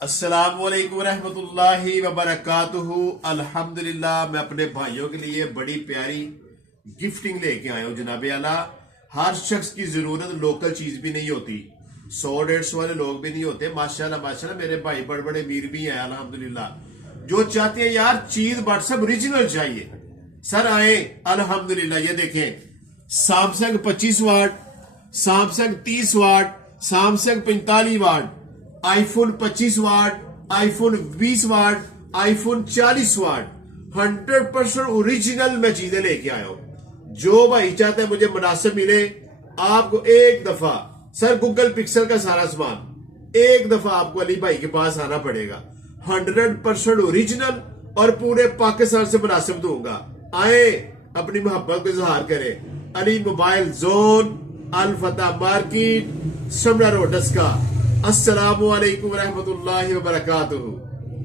अस्सलामुअलैकुम रहमतुल्लाहि वबरकातुहू। अल्हम्दुलिल्लाह, मैं अपने भाइयों के लिए बड़ी प्यारी गिफ्टिंग लेके आया हूँ जनाब आला। हर शख्स की जरूरत लोकल चीज भी नहीं होती, 100-150 वाले लोग भी नहीं होते। माशाल्लाह माशाल्लाह मेरे भाई बड़े बड़े वीर भी हैं अल्हम्दुलिल्लाह, जो चाहते हैं यार चीज व्हाट्सएप ओरिजिनल चाहिए। सर आए अल्हम्दुलिल्लाह, ये देखें सैमसंग 25 वाट, सैमसंग 30 वाट, सैमसंग 45 वाट, आईफोन 25 वाट, आईफोन 20 वाट, आईफोन 40 वाट, 100% ओरिजिनल मैं चीजें लेके आया हूं। जो भाई चाहता है मुझे मुनासिब मिले, आपको एक दफा सर गूगल पिक्सल का सारा सामान एक दफा आपको अली भाई के पास आना पड़ेगा। 100% ओरिजिनल और पूरे पाकिस्तान से मुनासिब दूंगा। आए अपनी मोहब्बत को इजहार करें। अली मोबाइल जोन, अल फतह मार्केट, शमरा रोडस का। अस्सलामु अलैकुम रहमतुल्लाहि व बरकातुहू।